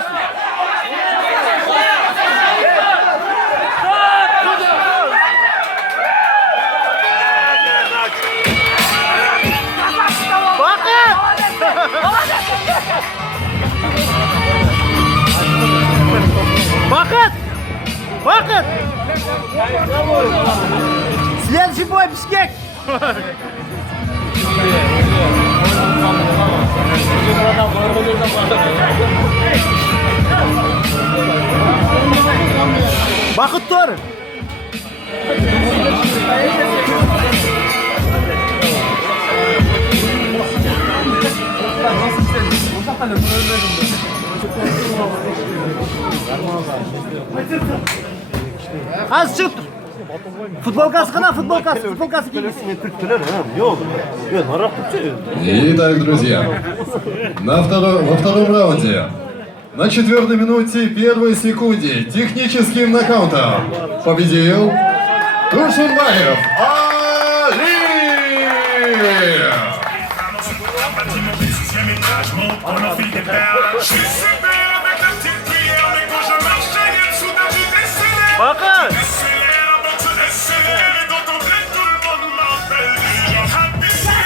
olsun. Bakın. Bakın. Bakın. Следующий бой, Бишкек. Bakın dur. Az çık. Futbolkası kana, futbolкасы киңес. Итак, друзья, во втором раунде, на 4-й минуте 1 секунде, техническим нокаутом победил Турсунбаев Али! Bakın.